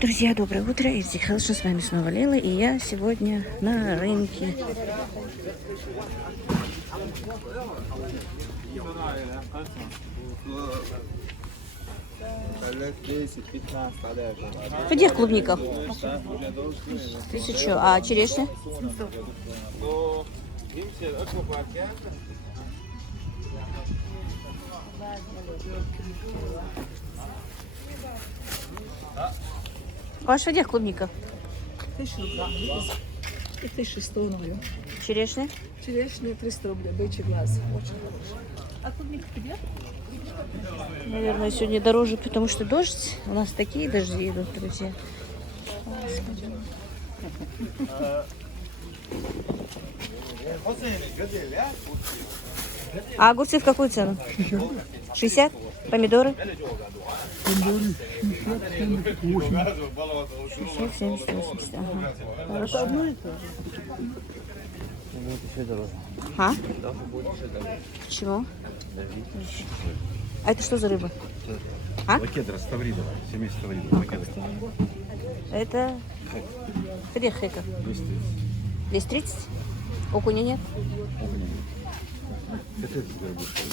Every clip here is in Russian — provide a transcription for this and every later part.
Друзья, доброе утро. Из Дихелша с вами снова Лила. И я сегодня на рынке. Где клубника? 1000. А черешня? Ваша где клубника? 1002 и 1100 ноль. Черешня? Черешня 300 рублей, бычий глаз. Очень хороший. А клубника где? Наверное, сегодня дороже, потому что дождь. У нас такие дожди идут, друзья. А огурцы в какую цену? 60? Помидоры? 60, 70, 80. Ага. Хорошо. Одно и то же. А? Почему? А это что за рыба? А? Лакедра ставридова, семейство ставридова. Это... Где хека? 230. Окуня нет? Котлеты с горбушей.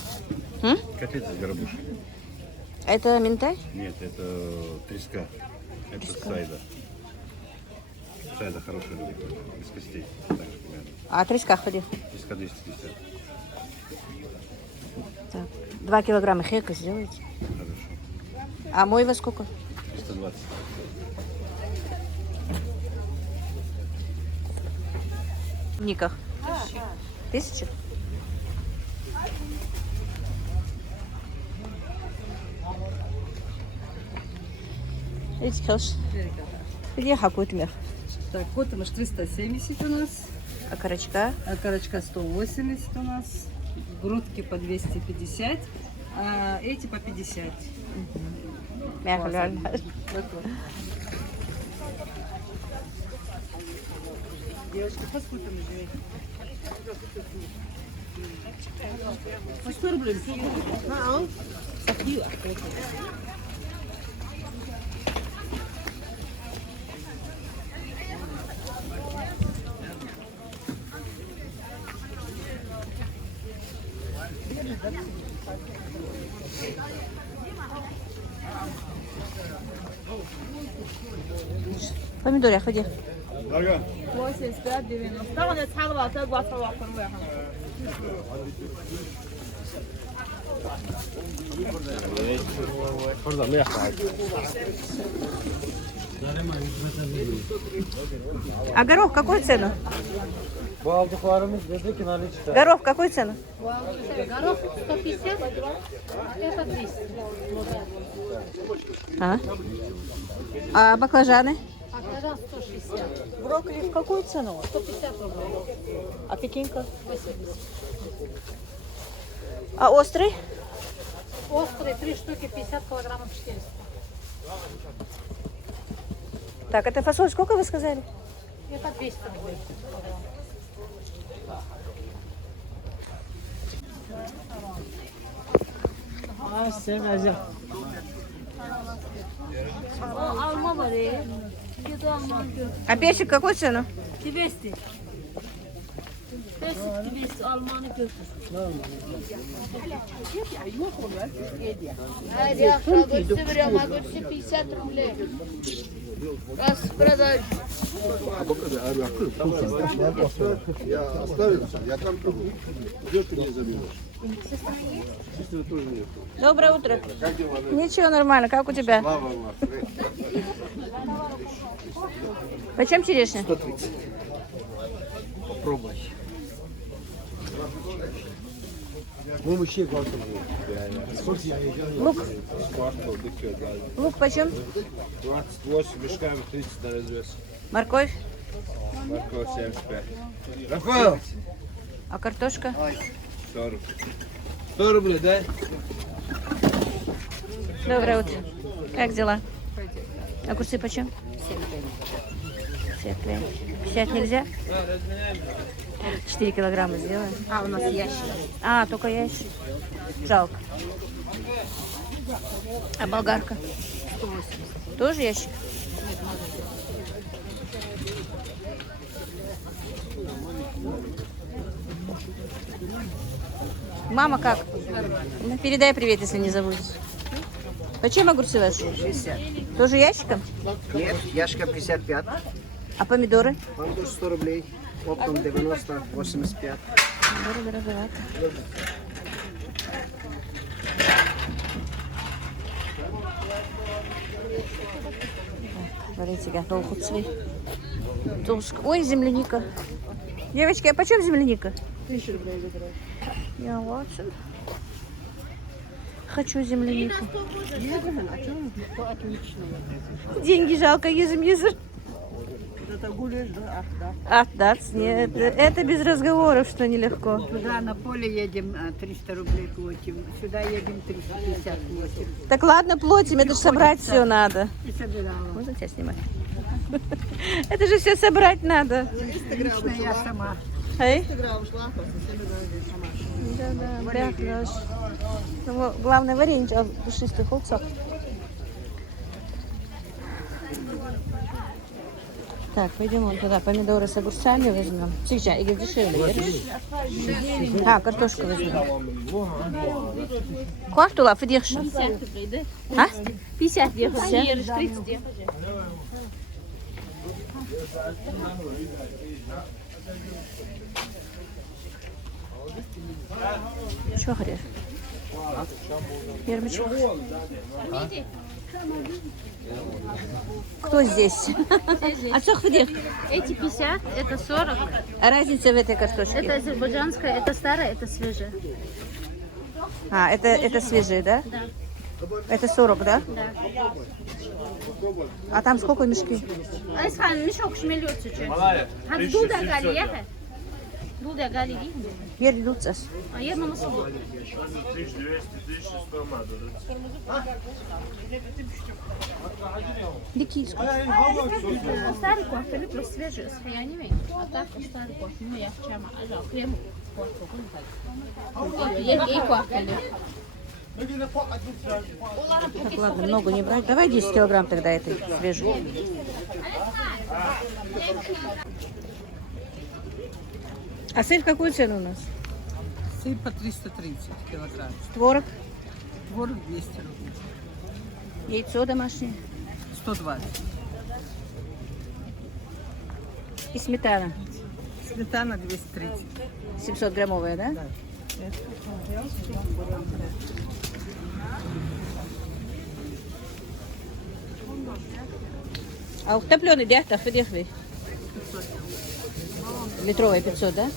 М? Котлеты с горбушей. А это минтай? Нет, это треска. Это сайда. Сайда хорошая рыба, без костей. Так же примерно. А треска ходи. Треска 250. Так. 2 килограмма хека сделайте. Хорошо. А мой во сколько? 320. В никах. 1000? Видите, Хелш? Где хакует мех? Так, котомыш 370 у нас, А карачка? а карачка 180 у нас, грудки по 250, а эти по 50. Мех, ляль. Девочка, по сколько мы живем? По 100 рублей. Помидоры, ходи. 85 90 طبعا اصحاب العطاء بوفر واخر واحد А горох какую цену? Горох какую цену? горох 150 это 200 А баклажаны? баклажан 160 Брокколи в какую цену? 150 рублей А пекинка? 80 А острый? острые 3 штуки 50 килограммов 400 Так, это фасоль сколько вы сказали? это 200 рублей alma var ya. Bir de alman gör. А персик какую цену? 200. 200 Almanı götür. Hayır ya, огурцы берем, огурцы 50 рублей. Раз продай. Я оставил, я там буду. Где ты не заберешь? Сестры тоже нет. Доброе утро. Как дела? Ничего, нормально. Как у тебя? Слава вам. Почем черешня? 130. Попробуй. Ну, мужчина классно будет. Лук. Лук почем? 28 мешками 30 на развес. Морковь. Морковь 75. Рафаэл! А картошка? 40. 100 рублей, да? Доброе утро. Как дела? Огурцы почем? 75. 50 нельзя? 4 килограмма сделаем. А, у нас ящик. А, только ящик. Жалко. А болгарка? 180. Тоже ящик? Мама как? Ну, передай привет, если не забудешь. Почем огурцы ваши? 60. Тоже ящиком? Нет, яшка 55. А помидоры? Помидор 100 рублей. Оптом 90, 85. Помидоры дороговато. Смотрите, готов хуцвей. Ой, земляника. Девочки, а почем земляника? 1000 рублей выбирай. Я очень хочу землянику. А что отлично? Деньги жалко, езжим. Это гуляешь, да? Ах, да. Ах, да, нет, это без разговоров, что нелегко. Туда на поле едем, 300 рублей платим. Сюда едем, 350 платим. Так ладно, платим, это же собрать все надо. И собирала. Можно тебя снимать? Это же все собрать надо. Лично я сама. Эй? Да, да, да. Главное варенье в душистых холцах. Так, пойдем вон туда, помидоры с огурцами возьмем. Сейчас, или дешевле, веришь? А, картошку возьмем. Квартула, фидерши. 50 рублей, да? А? 50 А, ешь, 30 я. Чего говоришь? Ермичок. Кто здесь? А что ходишь? Эти 50, это 40. А разница в этой картошке? Это азербайджанская, это старая, это свежая. А, это свежие, да? Да. Это 40, да? Да. А там сколько мешки? Айсхан, мешок шмелет чуть-чуть. А дуда гали, ехай. Дуда гали, видно? Перейдутся. А я на собой. Дикий сколько? Старый кофе, плюс свежий, с хаянями. А так старый кофе, ну я в чама, а крем кофе. И кофе. Так, ладно, много не брать. Давай 10 килограмм тогда этой свежей. А сыр в какую цену у нас? Сыр по 330 килограмм. Творог, Творог 200 рублей. яйцо домашнее 120. и сметана. Сметана 230. 700-граммовая, да? А утопленый дяхтах, выдехвей. Литровая 500, да?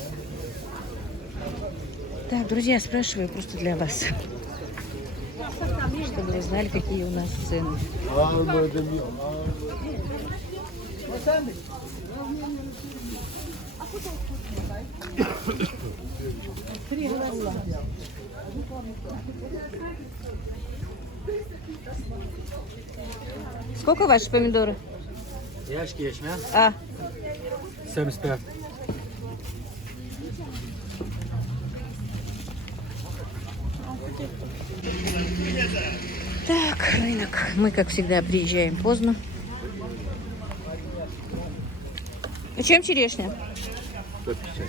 Так, друзья, спрашиваю просто для вас. Чтобы вы знали, какие у нас цены. Сколько ваши помидоры? Яшки ешмя? А, 75. так, рынок. Мы, как всегда, приезжаем поздно. А чем черешня? 150.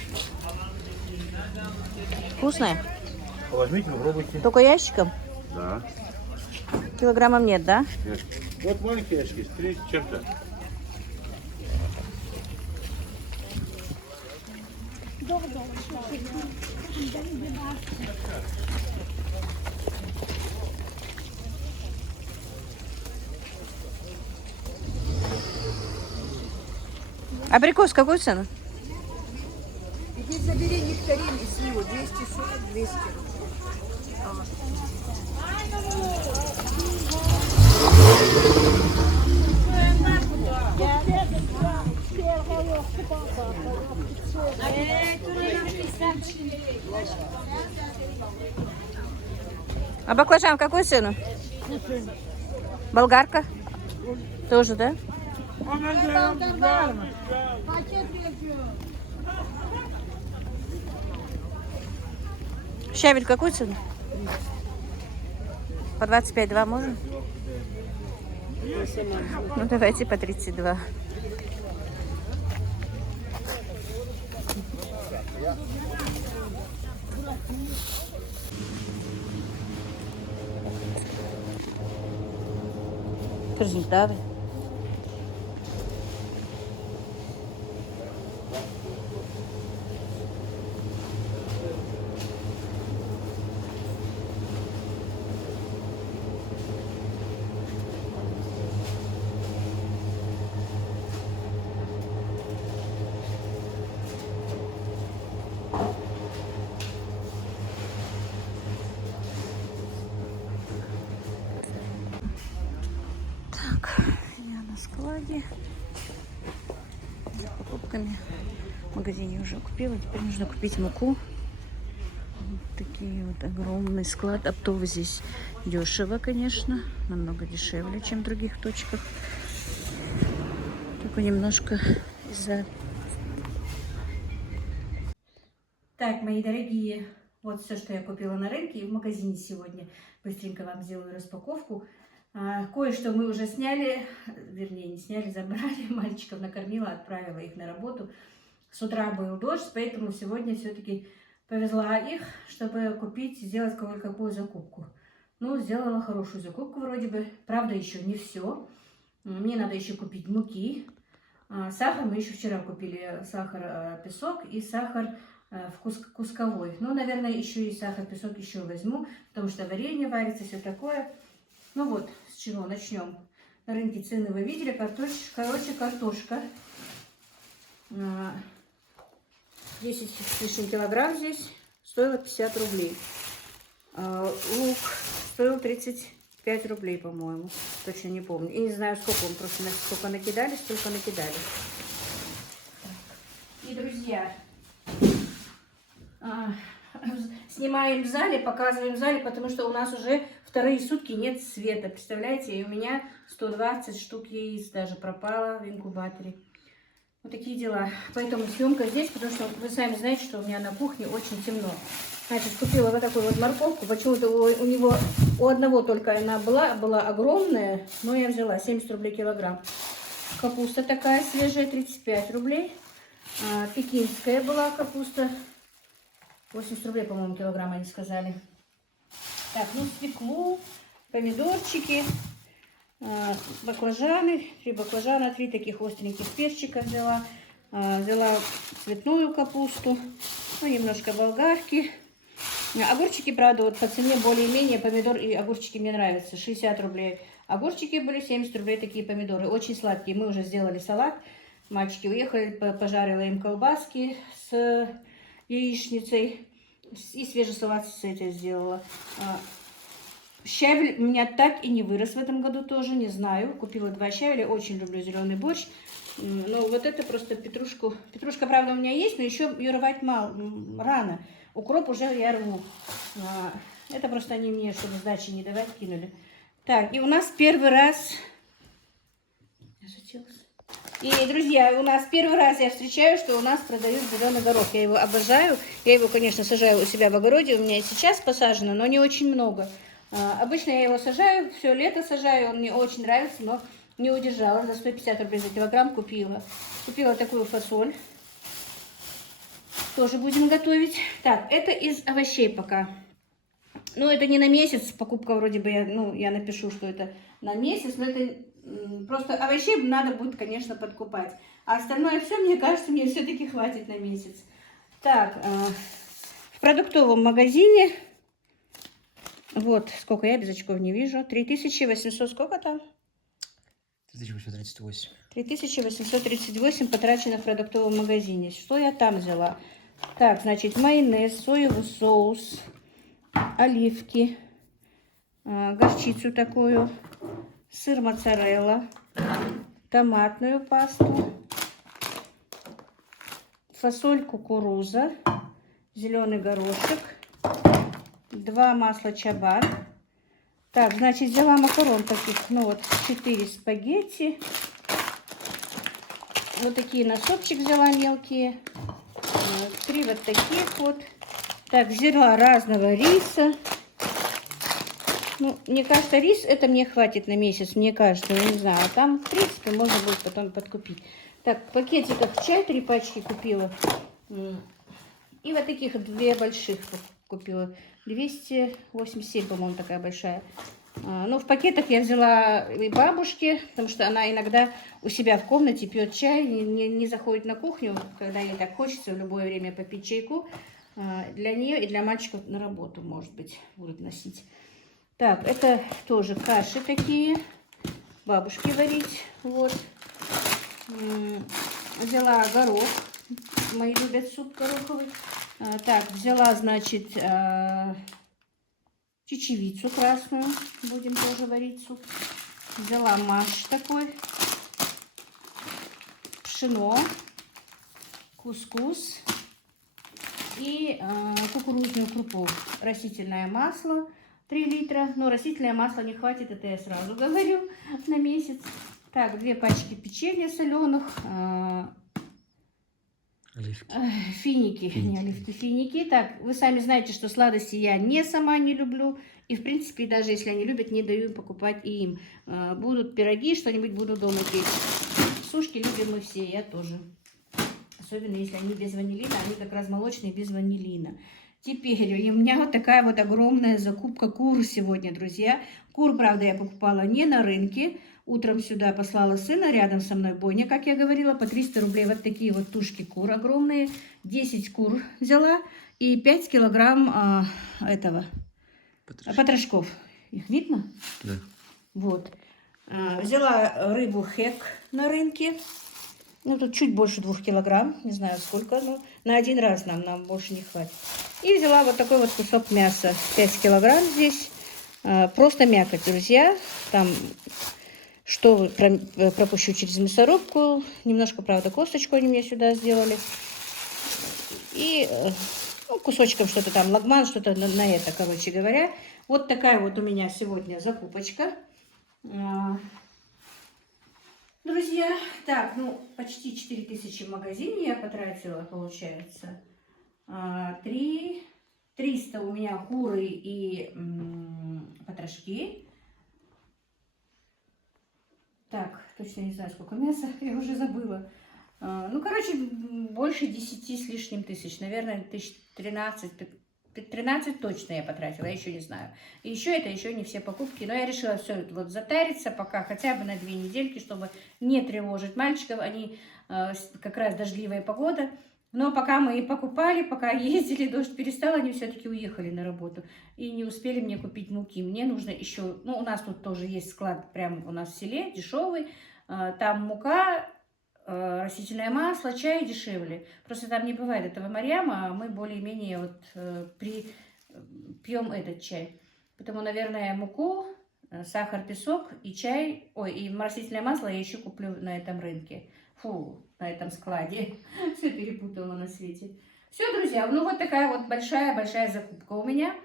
Вкусная? Возьмите, попробуйте. Только ящиком? Да. Килограммом нет, да? Яшки. Вот маленькие яшки, 3 с чем-то. Абрикос какую цену? Иди забери нектарин и сливу, 240, 200. А баклажан какую цену? Болгарка? Тоже, да? Щавель какую цену? По 25, 2 можно? Ну, давайте по 32. Презентабель. Так, я на складе за покупками. В магазине уже купила. Теперь нужно купить муку. Вот такие вот огромный склад. Оптово здесь дешево, конечно. Намного дешевле, чем в других точках. Только немножко из-за... Так, мои дорогие, вот все, что я купила на рынке и в магазине сегодня. Быстренько вам сделаю распаковку. Кое-что мы уже сняли, вернее, не сняли, забрали. Мальчиков накормила, отправила их на работу. С утра был дождь, поэтому сегодня все-таки повезла их, чтобы купить, сделать кое-какую закупку. Ну, сделала хорошую закупку вроде бы. Правда, еще не все. Мне надо еще купить муки. Сахар мы еще вчера купили. Сахар, песок и сахар кусковой. Ну, наверное, еще и сахар, песок еще возьму, потому что варенье варится, все такое. Ну вот, с чего начнем. На рынке цены вы видели. Картошка. 10 с лишним килограмм здесь. Стоило 50 рублей. Лук стоил 35 рублей, по-моему. Точно не помню. И не знаю, сколько он. Просто сколько накидали, столько накидали. И, друзья, снимаем в зале, показываем в зале, потому что у нас уже вторые сутки нет света. Представляете? И у меня 120 штук яиц даже пропало в инкубаторе. Вот такие дела. Поэтому съемка здесь, потому что вы сами знаете, что у меня на кухне очень темно. Значит, купила вот такую вот морковку. Почему-то у него, у одного только она была огромная, но я взяла 70 рублей килограмм. Капуста такая свежая, 35 рублей. Пекинская была капуста. 80 рублей, по-моему, килограмм, они сказали. Так, ну, свеклу, помидорчики, баклажаны. 3 баклажана, 3 таких остреньких перчика взяла. Взяла цветную капусту, ну, немножко болгарки. Огурчики, правда, вот по цене более-менее, помидор и огурчики мне нравятся. 60 рублей. Огурчики были, 70 рублей такие помидоры. Очень сладкие. Мы уже сделали салат. Мальчики уехали, пожарила им колбаски с яичницей. И свежий салат с этим сделала. Щавель у меня так и не вырос в этом году тоже, не знаю. Купила 2 щавеля, очень люблю зеленый борщ. Но вот это просто петрушку. Петрушка, правда, у меня есть, но еще ее рвать рано. Укроп уже я рву. Это просто они мне, чтобы сдачи не давать, кинули. Так, и у нас первый раз... И, друзья, у нас первый раз я встречаю, что у нас продают зеленый горох. Я его обожаю. Я его, конечно, сажаю у себя в огороде. У меня и сейчас посажено, но не очень много. Обычно я его сажаю, все лето сажаю. Он мне очень нравится, но не удержала. За 150 рублей за килограмм купила. Купила такую фасоль. Тоже будем готовить. Так, это из овощей пока. Ну, это не на месяц. Покупка вроде бы, я напишу, что это на месяц. Но это просто овощей надо будет, конечно, подкупать. А остальное все, мне кажется, мне все-таки хватит на месяц. Так, в продуктовом магазине... Вот, сколько я без очков не вижу. 3800, сколько там? 3838. 3838 потрачено в продуктовом магазине. Что я там взяла? Так, значит, майонез, соевый соус, оливки, горчицу такую, сыр моцарелла, томатную пасту, фасоль кукуруза, зеленый горошек, 2 масла чабан. Так, значит, взяла макарон таких, ну вот, 4 спагетти. Вот такие на супчик взяла мелкие. 3 вот таких вот. Так, взяла разного риса. Ну, мне кажется, рис это мне хватит на месяц, мне кажется, я не знаю. А там, в принципе, можно будет потом подкупить. Так, пакетиков чай 3 пачки купила. И вот таких 2 больших купила. 287, по-моему, такая большая. Ну, в пакетах я взяла и бабушке, потому что она иногда у себя в комнате пьет чай, не заходит на кухню, когда ей так хочется в любое время попить чайку. Для нее и для мальчиков на работу, может быть, будут носить. Так, это тоже каши такие, бабушке варить. Вот. Взяла горох, мои любят суп гороховый. Так, взяла, значит, чечевицу красную, будем тоже варить суп. Взяла маш такой, пшено, кускус и кукурузную крупу. Растительное масло 3 литра, но растительное масло не хватит, это я сразу говорю, на месяц. Так, 2 пачки печенья соленых, финики, не оливки, финики. Так, вы сами знаете, что сладости я сама не люблю. И, в принципе, даже если они любят, не даю им покупать и им. Будут пироги, что-нибудь буду дома печь. Сушки любим мы все, я тоже. Особенно, если они без ванилина, они как раз молочные, без ванилина. Теперь у меня вот такая вот огромная закупка кур сегодня, друзья. Кур, правда, я покупала не на рынке. Утром сюда послала сына, рядом со мной бойня, как я говорила, по 300 рублей. Вот такие вот тушки кур огромные. 10 кур взяла и 5 килограмм этого потрошков. Их видно? Да. Вот. Взяла рыбу хек на рынке. Ну, тут чуть больше 2 килограмм. Не знаю сколько, но на один раз нам больше не хватит. И взяла вот такой вот кусок мяса. 5 килограмм здесь. Просто мякоть, друзья. Там... Что пропущу через мясорубку. Немножко, правда, косточку они мне сюда сделали. И ну, кусочком что-то там, лагман, что-то на это, короче говоря. Вот такая вот у меня сегодня закупочка. Друзья, так, ну, почти 4000 в магазине я потратила, получается. 300 у меня куры и потрошки. Так, точно не знаю, сколько мяса, я уже забыла. Ну, короче, больше 10 с лишним тысяч. Наверное, 13 точно я потратила, я еще не знаю. И еще это еще не все покупки. Но я решила все это вот затариться пока, хотя бы на 2 недельки, чтобы не тревожить мальчиков. Они как раз дождливая погода. Но пока мы и покупали, пока ездили, дождь перестал, они все-таки уехали на работу. И не успели мне купить муки. Мне нужно еще... Ну, у нас тут тоже есть склад прямо у нас в селе, дешевый. Там мука, растительное масло, чай дешевле. Просто там не бывает этого Марьяма, а мы более-менее вот пьем этот чай. Поэтому, наверное, муку, сахар, песок и чай... Ой, и растительное масло я еще куплю на этом рынке. Фу, на этом складе. Все перепутала на свете. Все, друзья, ну вот такая вот большая-большая закупка у меня.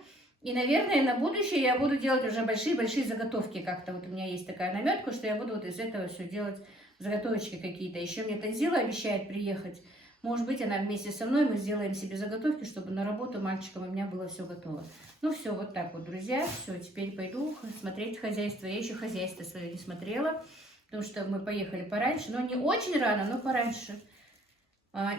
И, наверное, на будущее я буду делать уже большие-большие заготовки. Как-то вот у меня есть такая наметка, что я буду вот из этого все делать заготовочки какие-то. Еще мне Танзила обещает приехать. Может быть, она вместе со мной, мы сделаем себе заготовки, чтобы на работу мальчикам у меня было все готово. Ну все, вот так вот, друзья. Все, теперь пойду смотреть хозяйство. Я еще хозяйство свое не смотрела. Потому что мы поехали пораньше, но не очень рано, но пораньше.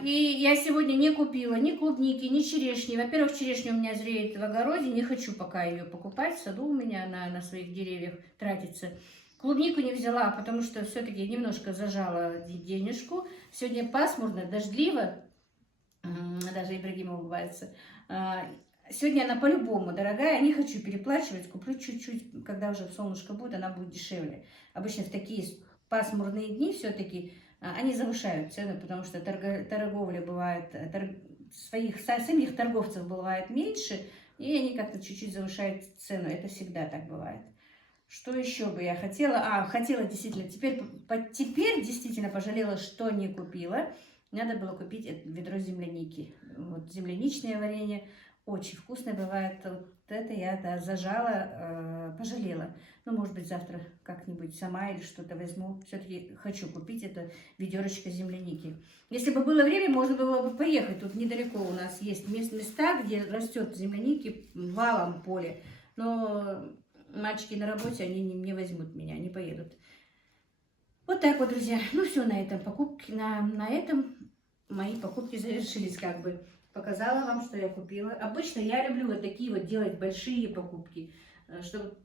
И я сегодня не купила ни клубники, ни черешни. Во-первых, черешня у меня зреет в огороде, не хочу пока ее покупать. В саду у меня на своих деревьях тратится. Клубнику не взяла, потому что все-таки немножко зажала денежку. Сегодня пасмурно, дождливо. Даже Ибрагима улыбается. Сегодня она по-любому дорогая, не хочу переплачивать, куплю чуть-чуть, когда уже солнышко будет, она будет дешевле. Обычно в такие пасмурные дни все-таки они завышают цены, потому что торговля бывает, самих торговцев бывает меньше, и они как-то чуть-чуть завышают цену, это всегда так бывает. Что еще бы я хотела? Хотела действительно, теперь действительно пожалела, что не купила. Надо было купить ведро земляники, вот земляничное варенье. Очень вкусное бывает. Вот это я зажала, пожалела. Ну, может быть, завтра как-нибудь сама или что-то возьму. Все-таки хочу купить это ведерочко земляники. Если бы было время, можно было бы поехать. Тут недалеко у нас есть места, где растет земляники валом поле. Но мальчики на работе, они не возьмут меня, не поедут. Вот так вот, друзья. Ну все, на этом покупки, на этом мои покупки завершились, как бы. Показала вам, что я купила. Обычно я люблю вот такие вот делать большие покупки, чтобы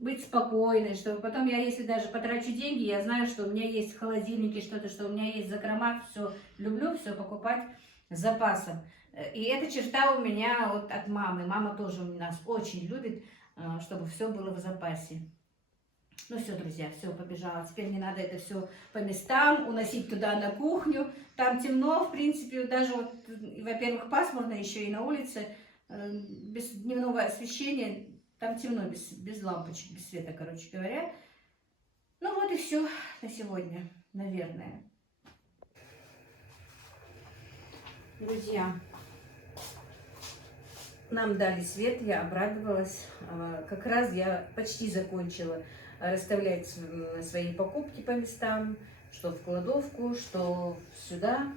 быть спокойной, чтобы потом я, если даже потрачу деньги, я знаю, что у меня есть в холодильнике что-то, что у меня есть в закромах, все. Люблю все покупать с запасом. И эта черта у меня вот от мамы. Мама тоже у нас очень любит, чтобы все было в запасе. Ну все, друзья, все, побежала. Теперь мне надо это все по местам, уносить туда на кухню. Там темно, в принципе, даже вот, во-первых, пасмурно еще и на улице, без дневного освещения, там темно, без лампочек, без света, короче говоря. Ну вот и все на сегодня, наверное. Друзья, нам дали свет, я обрадовалась. Как раз я почти закончила расставлять свои покупки по местам, что в кладовку, что сюда,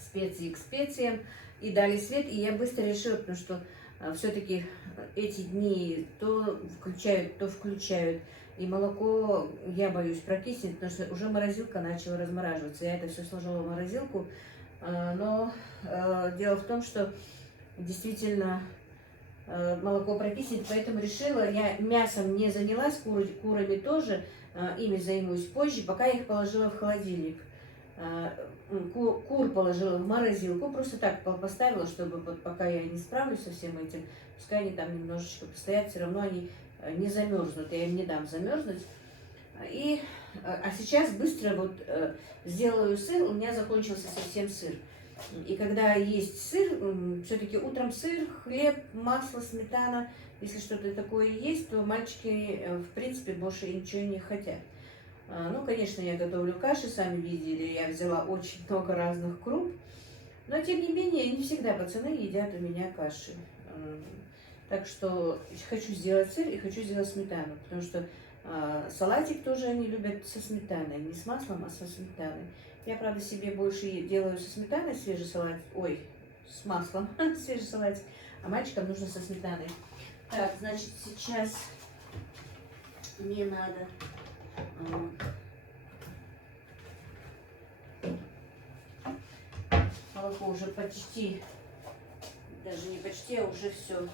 специи к специям. И дали свет, и я быстро решила, потому что все-таки эти дни то включают. И молоко, я боюсь, прокиснет, потому что уже морозилка начала размораживаться. Я это все сложила в морозилку. Но дело в том, что действительно молоко прокиснет, поэтому решила, я мясом не занялась, курами тоже, ими займусь позже, пока я их положила в холодильник. Кур положила в морозилку, просто так поставила, чтобы вот пока я не справлюсь со всем этим, пускай они там немножечко постоят, все равно они не замерзнут, я им не дам замерзнуть. А сейчас быстро вот сделаю сыр, у меня закончился совсем сыр. И когда есть сыр, все-таки утром сыр, хлеб, масло, сметана, если что-то такое есть, то мальчики, в принципе, больше ничего не хотят. Ну, конечно, я готовлю каши, сами видели, я взяла очень много разных круп, но, тем не менее, не всегда пацаны едят у меня каши. Так что хочу сделать сыр и хочу сделать сметану, потому что салатик тоже они любят со сметаной, не с маслом, а со сметаной. Я, правда, себе больше делаю со сметаной свежий салат, с маслом свежий салатик, а мальчикам нужно со сметаной. Так, значит, сейчас мне надо молоко уже почти, даже не почти, а уже все.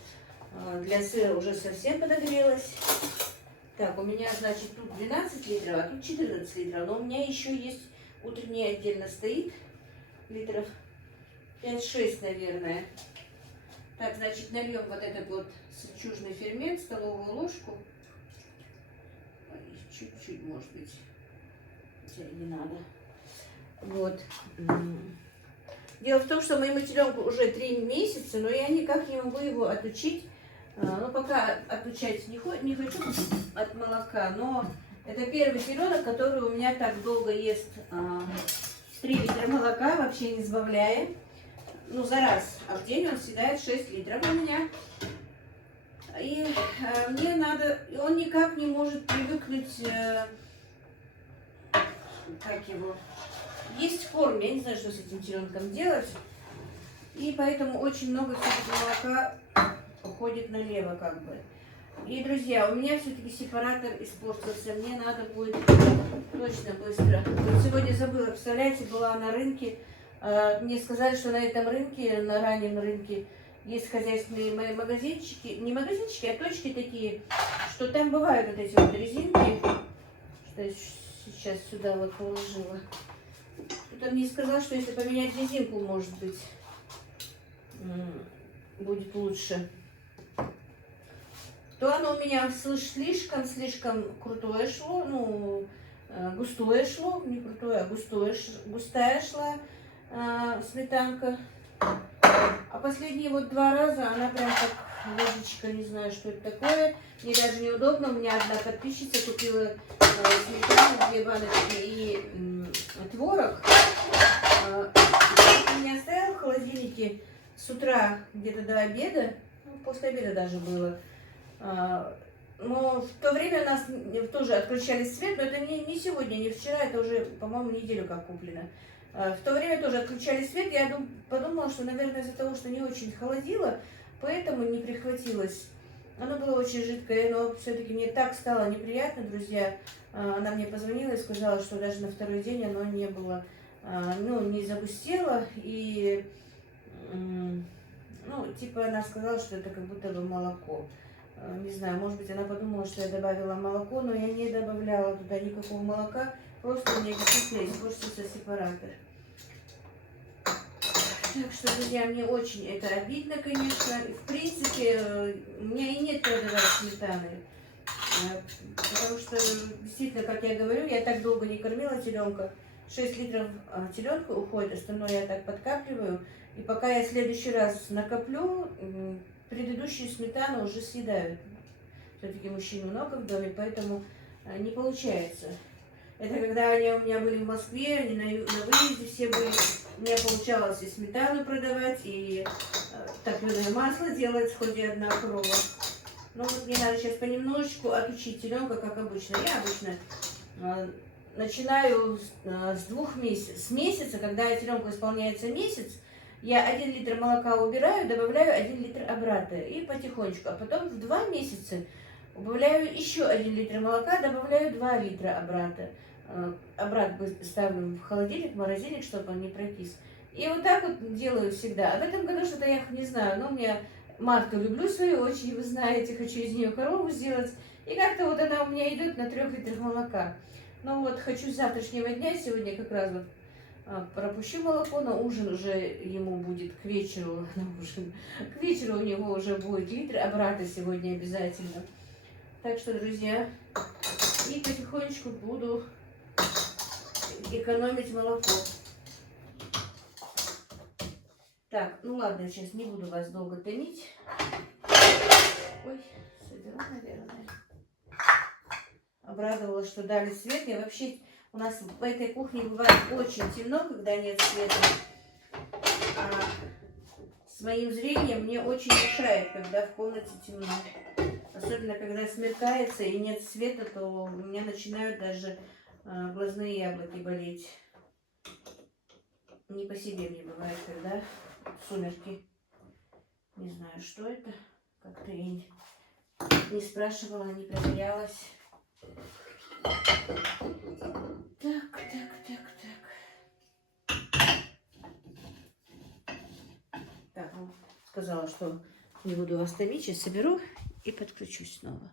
Для сыра уже совсем подогрелось. Так, у меня, значит, тут 12 литров, а тут 14 литров. Но у меня еще есть утренний отдельно стоит. Литров 5-6, наверное. Так, значит, нальем вот этот вот сычужный фермент, столовую ложку. Чуть-чуть, может быть. Хотя не надо. Вот. Дело в том, что моему теленку уже 3 месяца, но я никак не могу его отучить. Ну, пока отучать не хочу от молока, но это первый теленок, который у меня так долго ест 3 литра молока, вообще не сбавляя. Ну, за раз. А в день он съедает 6 литров у меня. И мне надо... И он никак не может привыкнуть... как его... Есть корм. Я не знаю, что с этим теленком делать. И поэтому очень много все-таки молока уходит налево, как бы. И, друзья, у меня все-таки сепаратор испортился. Мне надо будет точно быстро. Вот сегодня забыла, представляете, была на рынке. Мне сказали, что на этом рынке, на раннем рынке, есть хозяйственные мои магазинчики. Не магазинчики, а точки такие, что там бывают вот эти вот резинки. Что я сейчас сюда вот положила. Кто-то мне сказал, что если поменять резинку, может быть, будет лучше. То оно у меня слишком крутое шло, ну, густое шло, не крутое, а густая шла сметанка. А последние вот 2 раза она прям как ложечка, не знаю, что это такое. Мне даже неудобно, у меня одна подписчица купила сметану, 2 баночки и творог. У меня стоял в холодильнике с утра где-то до обеда, ну, после обеда даже было. Но в то время у нас тоже отключали свет, но это не сегодня, не вчера, это уже, по-моему, неделю как куплено. В то время тоже отключали свет, я подумала, что, наверное, из-за того, что не очень холодило, поэтому не прихватилось Оно было очень жидкое, но все-таки мне так стало неприятно, друзья. Она мне позвонила и сказала, что даже на второй день оно не было, ну, не загустело. И, ну, типа она сказала, что это как будто бы молоко. Не знаю, может быть, она подумала, что я добавила молоко, но я не добавляла туда никакого молока. Просто у меня действительно испортился сепаратор. Так что, друзья, мне очень это обидно, конечно. В принципе, у меня и нет продавать сметаны. Потому что, действительно, как я говорю, я так долго не кормила теленка. 6 литров теленка уходит, остальное я так подкапливаю. И пока я в следующий раз накоплю, предыдущую сметану уже съедают. Все-таки мужчин много в доме, поэтому не получается. Это когда они у меня были в Москве, они на выезде все были. У меня получалось и сметану продавать, и топленое масло делать, хоть и одна корова. Но вот мне надо сейчас понемножечку отучить теленка, как обычно. Я обычно начинаю с 2 месяцев. С месяца, когда теленку исполняется месяц, я 1 литр молока убираю, добавляю 1 литр обратно. И потихонечку. А потом в 2 месяца убавляю еще 1 литр молока, добавляю 2 литра обратно. Обратно ставлю в холодильник, в морозильник, чтобы он не прокис. И вот так вот делаю всегда. А в этом году что-то я не знаю, но у меня матку люблю свою очень, вы знаете, хочу из нее корову сделать. И как-то вот она у меня идет на 3 литрах молока. Ну вот, хочу с завтрашнего дня, сегодня как раз вот пропущу молоко, на ужин уже ему будет к вечеру, к вечеру у него уже будет литр обратно сегодня обязательно. Так что, друзья, и потихонечку буду экономить молоко. Так, ну ладно, я сейчас не буду вас долго томить. Ой, соберу, наверное. Обрадовалась, что дали свет. Я вообще, у нас в этой кухне бывает очень темно, когда нет света. А с моим зрением мне очень мешает, когда в комнате темно. Особенно, когда смеркается и нет света, то у меня начинают даже глазные яблоки болеть. Не по себе мне бывает, когда сумерки. Не знаю, что это. Как-то я не спрашивала, не проверялась. Так. Так, ну, сказала, что не буду вас томить, сейчас соберу и подключусь снова.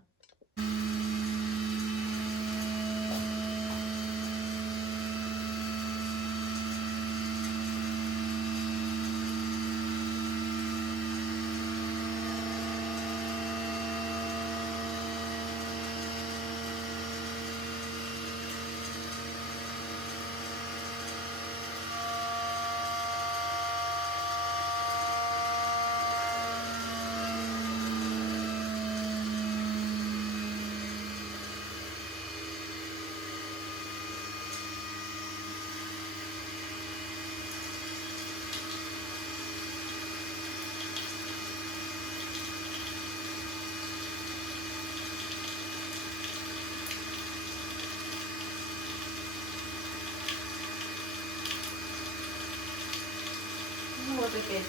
Ну вот опять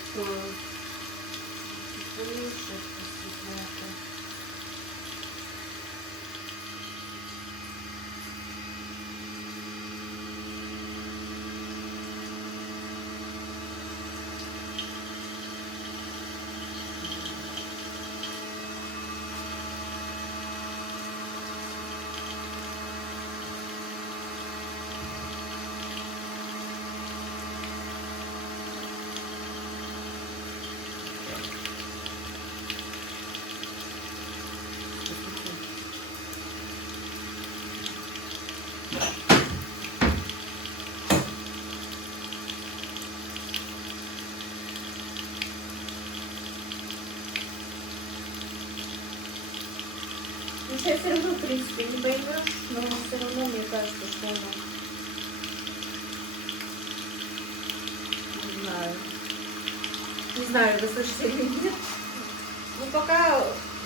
сейчас все равно, в принципе, не поймешь, но все равно мне кажется, что оно... Не знаю, вы слышите или нет. Ну, пока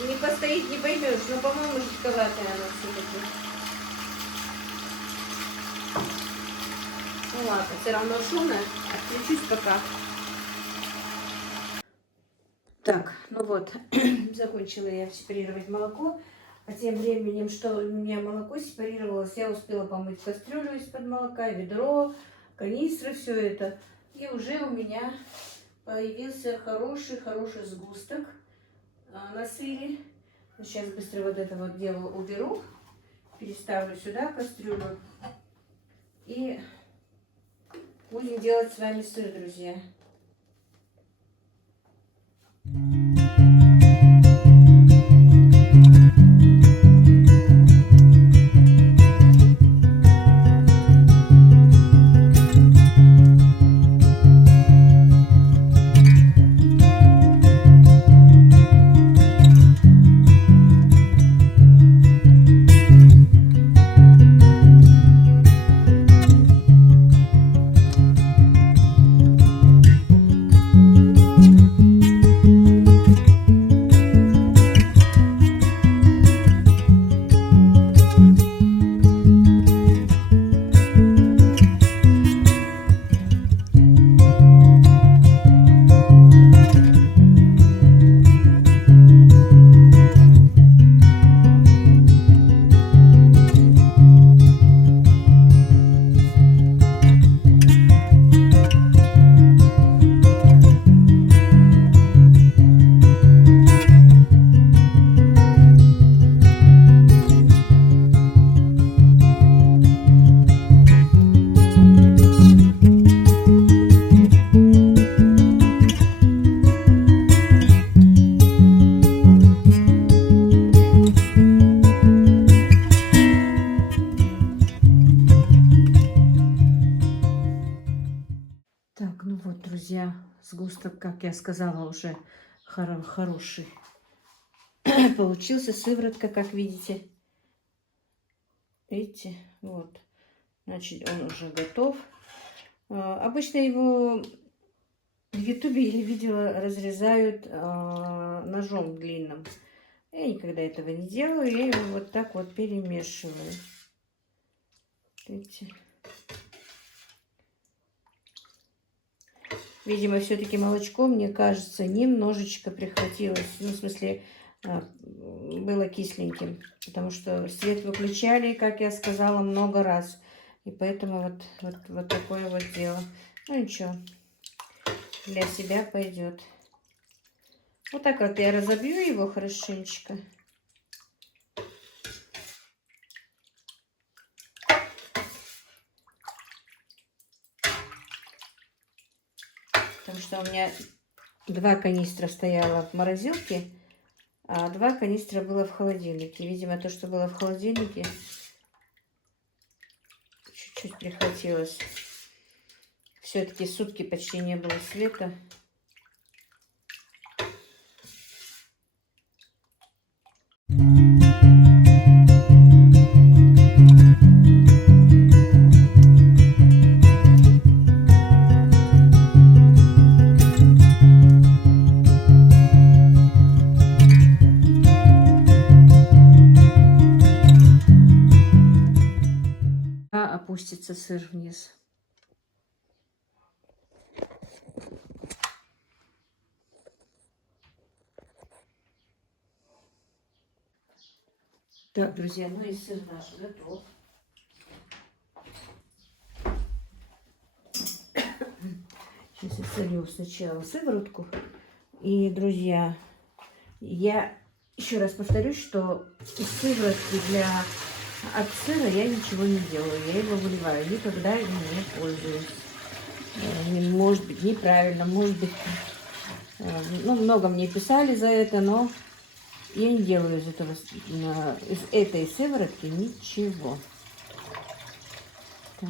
не постоит, не поймешь, но, по-моему, жидковатое оно все-таки. Ну ладно, все равно шумно. Отключусь пока. Так, ну вот, закончила я сепарировать молоко. А тем временем, что у меня молоко сепарировалось, я успела помыть кастрюлю из-под молока, ведро, канистры, все это. И уже у меня появился хороший сгусток на сыре. Сейчас быстро вот это вот дело уберу, переставлю сюда кастрюлю. И будем делать с вами сыр, друзья. Так, ну вот, друзья, сгусток, как я сказала, уже хороший получился. Сыворотка, как видите. Видите, вот. Значит, он уже готов. Обычно его в Ютубе или видео разрезают ножом длинным. Я никогда этого не делаю. Я его вот так вот перемешиваю. Видите? Видимо, все-таки молочко, мне кажется, немножечко прихватилось. Ну, в смысле, было кисленьким. Потому что свет выключали, как я сказала, много раз. И поэтому вот такое вот дело. Ну, ничего. Для себя пойдет. Вот так вот я разобью его хорошенечко. Потому что у меня 2 канистра стояло в морозилке, а 2 канистра было в холодильнике. Видимо, то, что было в холодильнике, чуть-чуть прихватилось. Все-таки сутки почти не было света. Опустится сыр вниз. Так, друзья, ну и сыр наш готов. Сейчас я солью сначала сыворотку. И, друзья, я еще раз повторюсь, что из сыворотки от сыра я ничего не делаю. Я его выливаю. Никогда им не пользуюсь. Может быть, неправильно, может быть... Ну, много мне писали за это, но я не делаю из этой сыворотки ничего. Так.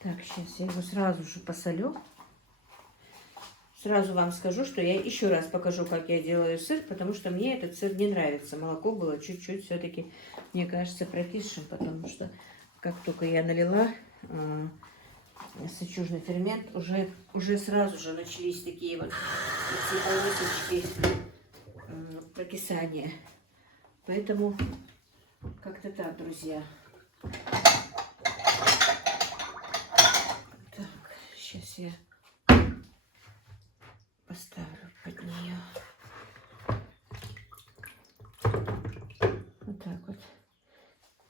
Так, сейчас я его сразу же посолю. Сразу вам скажу, что я еще раз покажу, как я делаю сыр, потому что мне этот сыр не нравится. Молоко было чуть-чуть все-таки, мне кажется, прокисшим, потому что как только я налила сычужный фермент, уже сразу же начались такие вот эти полосочки прокисания. Поэтому как-то так, друзья. Так, сейчас я поставлю под нее. Вот так вот.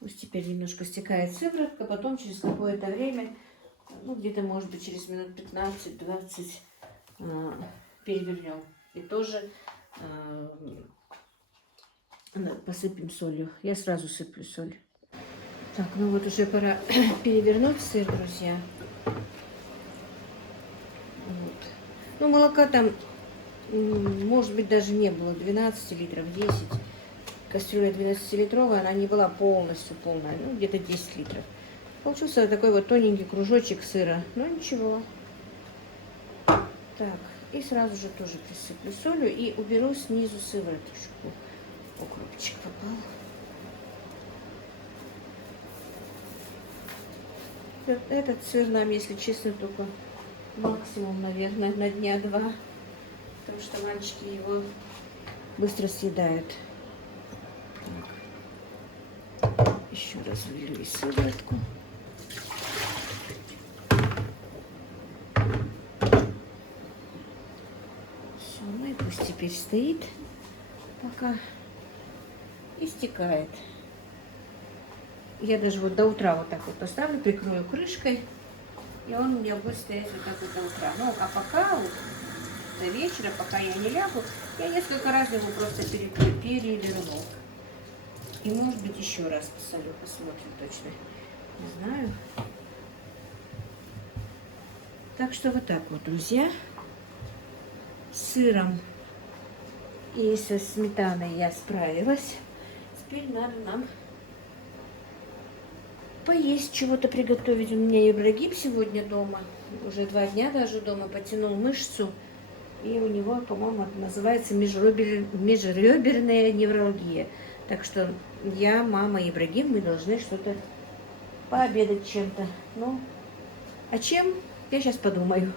Пусть теперь немножко стекает сыворотка, потом через какое-то время, ну где-то может быть через минут 15-20 перевернем. И тоже посыпем солью. Я сразу сыплю соль. Так, ну вот уже пора перевернуть сыр, друзья. Вот. Ну, молока там, может быть, даже не было 12 литров, 10. Кастрюля 12-литровая, она не была полностью полная, ну, где-то 10 литров. Получился такой вот тоненький кружочек сыра, но ничего. Так, и сразу же тоже присыплю солью и уберу снизу сывороточку. Укропчик попал. Этот сыр нам, если честно, только максимум, наверное, на дня 2. Потому что мальчики его быстро съедают. Так. Еще раз вылью и сыворотку. Все, ну и пусть теперь стоит пока и стекает. Я даже вот до утра вот так вот поставлю, прикрою крышкой, и он у меня будет стоять вот так вот до утра. Ну, а пока, вот, до вечера, пока я не лягу, я несколько раз его просто переверну. И, может быть, еще раз посолю, посмотрим точно. Не знаю. Так что вот так вот, друзья. С сыром и со сметаной я справилась. Теперь надо нам поесть, чего-то приготовить. У меня Ибрагим сегодня дома. Уже 2 дня даже дома. Потянул мышцу. И у него, по-моему, это называется межреберная невралгия. Так что я, мама и Ибрагим, мы должны что-то пообедать чем-то. Ну, а чем? Я сейчас подумаю.